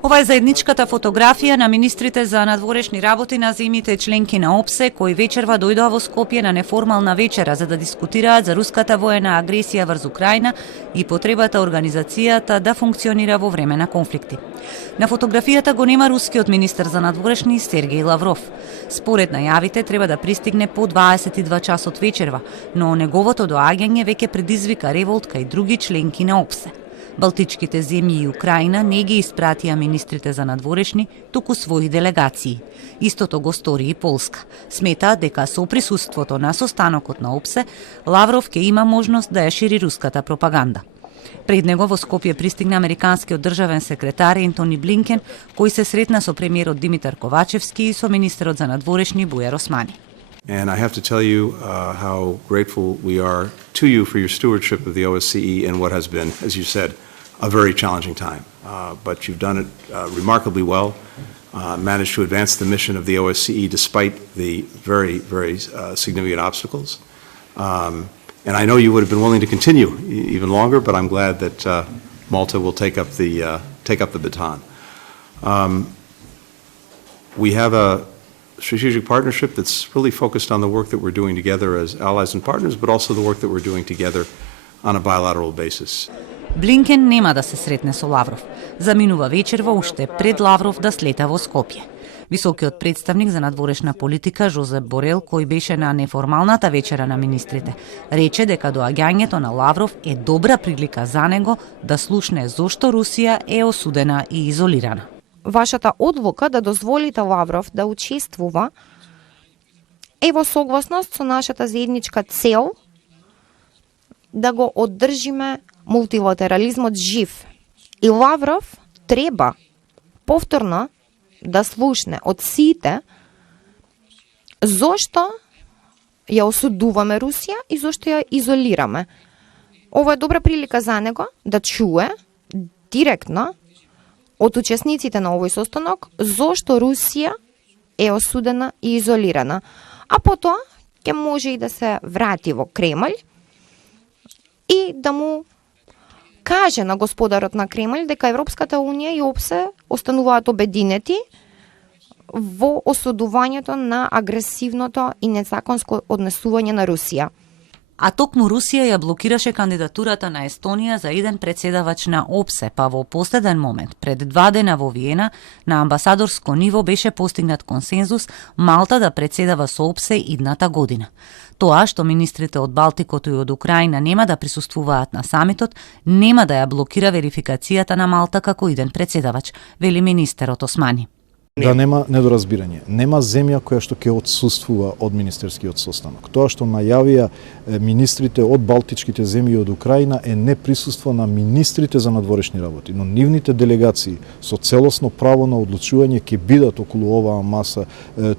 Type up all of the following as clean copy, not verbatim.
Ова е заедничката фотографија на министрите за надворешни работи на земјите членки на ОПСЕ, кои вечерва дојдоа во Скопје на неформална вечера за да дискутираат за руската воена агресија врз Украина и потребата организацијата да функционира во време на конфликти. На фотографијата го нема рускиот министер за надворешни Сергеј Лавров. Според најавите треба да пристигне по 22 часот вечерва, но неговото доаѓање веќе предизвика револт кај други членки на ОПСЕ. Балтичките земји и Украина не ги испратија министрите за надворешни, туку своји делегации. Истото го стори и Полска. Сметаат дека со присуството на состанокот на ОПСЕ, Лавров ќе има можност да ја шири руската пропаганда. Пред него во Скопје пристигна американскиот државен секретар Ентони Блинкен, кој се сретна со премиерот Димитар Ковачевски и со министерот за надворешни Бујар Османи. And I have to tell you how grateful we are to you for your stewardship of the OSCE in what has been, as you said, a very challenging time. But you've done it remarkably well, managed to advance the mission of the OSCE despite the very, very significant obstacles. And I know you would have been willing to continue even longer, but I'm glad that Malta will take up the baton. We have a strategic partnership that's really focused on the work that we're doing together as allies and partners, but also the work that we're doing together on a bilateral basis. Блинкен нема да се сретне со Лавров. Заминува вечерва уште пред Лавров да слета во Скопје. Високиот представник за надворешна политика Жозеп Борел, кој беше на неформалната вечера на министрите, рече дека доаѓањето на Лавров е добра прилика за него да слушне зошто Русија е осудена и изолирана. Вашата одлука да дозволите Лавров да учествува е во согласност со нашата заедничка цел да го оддржиме мултилатерализмот жив. И Лавров треба повторно да слушне од сите зошто ја осудуваме Русија и зошто ја изолираме. Ова е добра прилика за него да чуе директно од учесниците на овој состанок зошто Русија е осудена и изолирана. А потоа ќе може и да се врати во Кремљ и да му каже на господарот на Кремљ дека Европската Унија и ОПСЕ остануваат обединети во осудувањето на агресивното и незаконско однесување на Русија. А токму Русија ја блокираше кандидатурата на Естонија за еден председавач на ОПСЕ, па во последен момент, пред 2 дена во Виена, на амбасадорско ниво беше постигнат консензус Малта да председава со ОПСЕ идната година. Тоа што министрите од Балтикото и од Украина нема да присуствуваат на самитот, нема да ја блокира верификацијата на Малта како иден председавач, вели министерот Османи. Да нема недоразбирање. Нема земја која што ќе отсуствува од министерскиот состанок. Тоа што најавија министрите од Балтичките земји и од Украина е неприсуство на министрите за надворешни работи, но нивните делегации со целосно право на одлучување ќе бидат околу оваа маса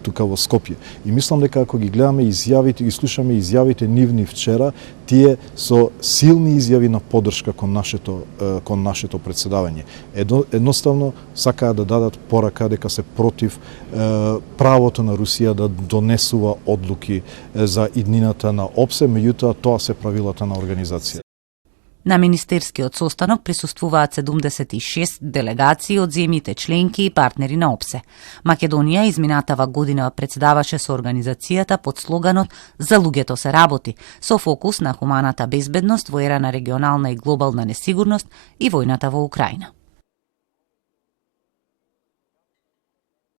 тука во Скопје. И мислам дека ако ги гледаме изјавите, ги слушаме изјавите нивни вчера, тие со силни изјави на поддршка кон нашето председавање. Едноставно сакаат да дадат порака дека се против правото на Русија да донесува одлуки за иднината на ОПСЕ, меѓутоа тоа се правилата на организација. На министерскиот состанок присуствуваат 76 делегации од земјите членки и партнери на ОПСЕ. Македонија изминатава година председаваше со организацијата под слоганот "За луѓето се работи", со фокус на хуманата безбедност во ера на регионална и глобална несигурност и војната во Украина.